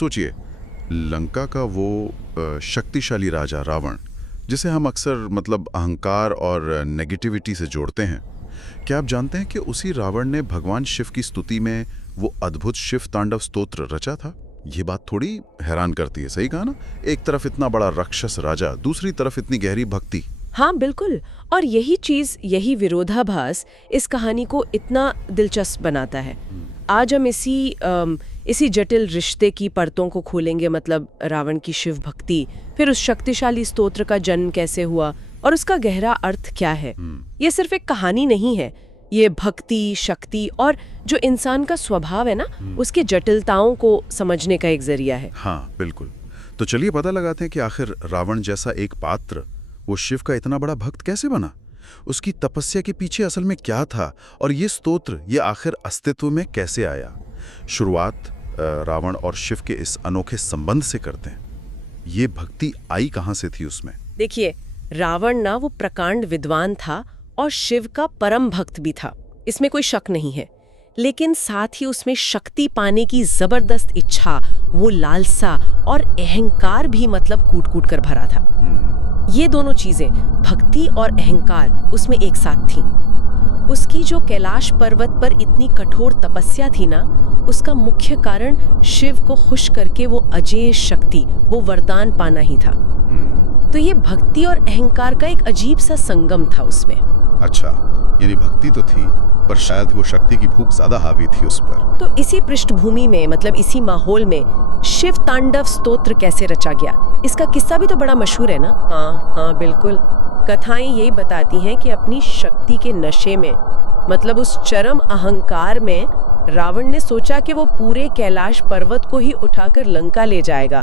सोचिए, लंका का वो शक्तिशाली राजा रावण, जिसे हम अक्सर मतलब अहंकार और नेगेटिविटी से जोड़ते हैं, क्या आप जानते हैं कि उसी रावण ने भगवान शिव की स्तुति में वो अद्भुत शिव तांडव स्तोत्र रचा था? ये बात थोड़ी हैरान करती है, सही कहा ना? एक तरफ इतना बड़ा राक्षस राजा, दूसरी तरफ इतनी गहरी भक्ति। हाँ बिल्कुल, और यही चीज, यही विरोधाभास इस कहानी को इतना दिलचस्प बनाता है। आज हम इसी जटिल रिश्ते की परतों को खोलेंगे, मतलब रावण की शिव भक्ति, फिर उस शक्तिशाली स्तोत्र का जन्म कैसे हुआ और उसका गहरा अर्थ क्या है। ये सिर्फ एक कहानी नहीं है, ये भक्ति, शक्ति और जो इंसान का स्वभाव है ना, उसकी जटिलताओं को समझने का एक जरिया है। हाँ बिल्कुल। तो चलिए पता लगाते हैं कि आखिर रावण जैसा एक पात्र वो शिव का इतना बड़ा भक्त कैसे बना, उसकी तपस्या के पीछे असल में क्या था, और ये स्तोत्र ये आखिर अस्तित्व में कैसे आया। शुरुआत रावण और शिव के इस अनोखे संबंध से करते हैं। ये भक्ति आई कहाँ से थी उसमें? देखिए, रावण ना वो प्रकांड विद्वान था और शिव का परम भक्त भी था, इसमें कोई शक नहीं है। लेकिन साथ ही उसमें शक्ति पाने की जबरदस्त इच्छा, वो लालसा और अहंकार भी मतलब कूट-कूट कर भरा था। ये दोनों चीजें, भक्ति और अहंकार, उसमें एक साथ थीं। उसकी जो कैलाश पर्वत पर इतनी कठोर तपस्या थी ना, उसका मुख्य कारण शिव को खुश करके वो अजेय शक्ति, वो वरदान पाना ही था। तो ये भक्ति और अहंकार का एक अजीब सा संगम था उसमें। अच्छा, यानी भक्ति तो थी, पर शायद वो शक्ति की भूख ज्यादा हावी थी उस पर। तो इसी पृष्ठभूमि में, मतलब इसी माहौल में शिव तांडव स्तोत्र कैसे रचा गया, इसका किस्सा भी तो बड़ा मशहूर है ना। हाँ बिल्कुल। कथाएं यही बताती हैं कि अपनी शक्ति के नशे में, मतलब उस चरम अहंकार में, रावण ने सोचा कि वो पूरे कैलाश पर्वत को ही उठाकर लंका ले जाएगा,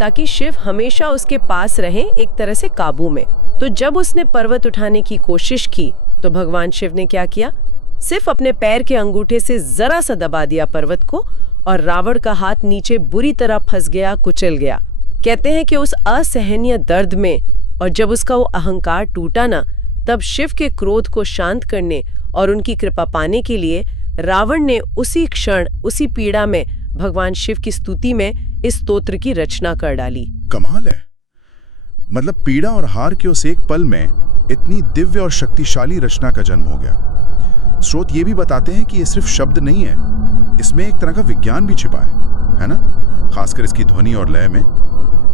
ताकि शिव हमेशा उसके पास रहें, एक तरह से काबू में। तो जब उसने पर्वत उठाने की कोशिश की, तो भगवान शिव ने क्या किया? सिर्फ अपने पैर के अंगूठे से जरा सा दबा दिया पर्वत को, और रावण का हाथ नीचे बुरी तरह फंस गया, कुचल गया। कहते हैं कि उस असहनीय दर्द में, और जब उसका वो अहंकार टूटा ना, तब शिव के क्रोध को शांत करने और उनकी कृपा पाने के लिए रावण ने उसी क्षण, उसी पीड़ा में भगवान शिव की स्तुति में इस स्तोत्र की रचना कर डाली। कमाल है, मतलब पीड़ा और हार के उस एक पल में इतनी दिव्य और शक्तिशाली रचना का जन्म हो गया। स्रोत ये भी बताते हैं कि ये सिर्फ शब्द नहीं है, इसमें एक तरह का विज्ञान भी छिपा है ना? खासकर इसकी ध्वनि और लय में।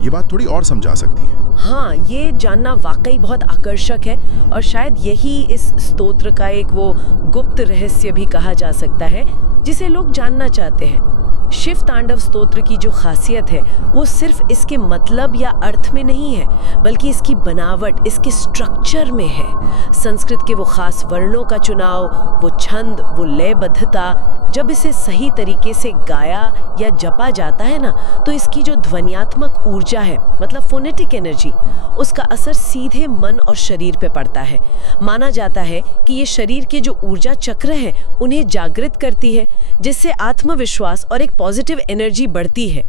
ये बात थोड़ी और समझा सकती है। हाँ, ये जानना वाकई बहुत आकर्षक है, और शायद यही इस स्तोत्र का एक वो गुप्त रहस्य भी कहा जा सकता है, जिसे लोग जानना चाहते हैं। शिव तांडव स्तोत्र की जो खासियत है, वो सिर्फ इसके मतलब या अर्थ में नहीं है, बल्कि इसकी बनावट, इसके स्ट्रक्चर में है। संस्कृत के वो खास वर्णों का चुनाव, वो छंद, वो लयबद्धता। जब इसे सही तरीके से गाया या जपा जाता है ना, तो इसकी जो ध्वन्यात्मक ऊर्जा है, मतलब फोनेटिक एनर्जी, उसका असर सीधे मन और शरीर पे पड़ता है। माना जाता है कि ये शरीर के जो ऊर्जा चक्र हैं, उन्हें जागृत करती है, जिससे आत्मविश्वास और एक पॉजिटिव एनर्जी बढ़ती है।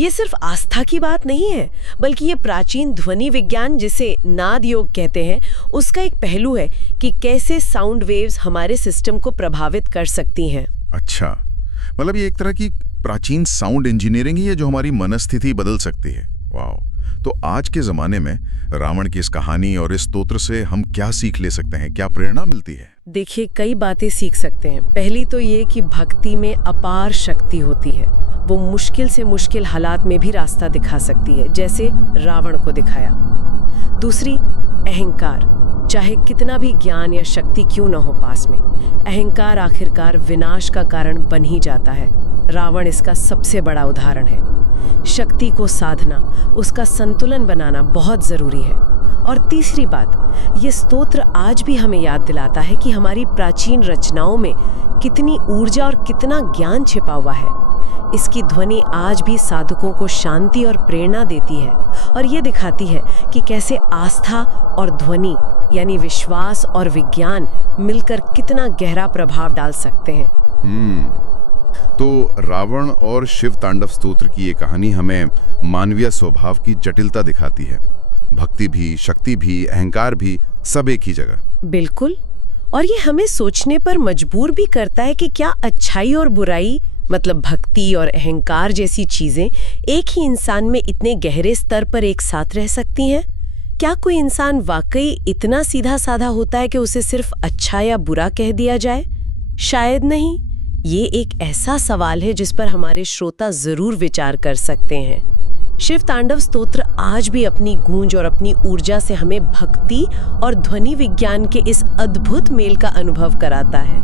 ये सिर्फ आस्था की बात नहीं है, बल्कि ये प्राचीन ध्वनि विज्ञान, जिसे नाद योग कहते हैं, उसका एक पहलू है कि कैसे साउंड वेव्स हमारे सिस्टम को प्रभावित कर सकती हैं। अच्छा, मतलब ये एक तरह की प्राचीन साउंड इंजीनियरिंग ही है जो हमारी मनस्थिति बदल सकती है। वाह। तो आज के जमाने में रावण की इस कहानी और इस स्तोत्र से हम क्या सीख ले सकते हैं, क्या प्रेरणा मिलती है? देखिए, कई बातें सीख सकते हैं। पहली तो ये कि भक्ति में अपार शक्ति होती है। वो मुश्किल से मुश्किल हालात में भी रास्ता दिखा सकती है, जैसे रावण को दिखाया। दूसरी, अहंकार। चाहे कितना भी ज्ञान या शक्ति क्यों न हो पास में, अहंकार आखिरकार विनाश का कारण बन ही जाता है। रावण इसका सबसे बड़ा उदाहरण है। शक्ति को साधना, उसका संतुलन बनाना बहुत जरूरी है। और तीसरी बात, ये स्तोत्र आज भी हमें याद दिलाता है कि हमारी प्राचीन रचनाओं में कितनी ऊर्जा और कितना ज्ञान छिपा हुआ है। इसकी ध्वनि आज भी साधकों को शांति और प्रेरणा देती है, और ये दिखाती है कि कैसे आस्था और ध्वनि, यानी विश्वास और विज्ञान, मिलकर कितना गहरा प्रभाव डाल सकते हैं। तो रावण और शिव तांडव स्तोत्र की ये कहानी हमें मानवीय स्वभाव की जटिलता दिखाती है। भक्ति भी, शक्ति भी, अहंकार भी, सब एक ही जगह। बिल्कुल। और ये हमें सोचने पर मजबूर भी करता है कि क्या अच्छाई और बुराई, मतलब भक्ति और अहंकार जैसी चीजें एक ही इंसान में इतने गहरे स्तर पर एक साथ रह सकती हैं? क्या कोई इंसान वाकई इतना सीधा साधा होता है कि उसे सिर्फ अच्छा या बुरा कह दिया जाए? शायद नहीं। ये एक ऐसा सवाल है जिस पर हमारे श्रोता जरूर विचार कर सकते हैं। शिव तांडव स्तोत्र आज भी अपनी गूंज और अपनी ऊर्जा से हमें भक्ति और ध्वनि विज्ञान के इस अद्भुत मेल का अनुभव कराता है।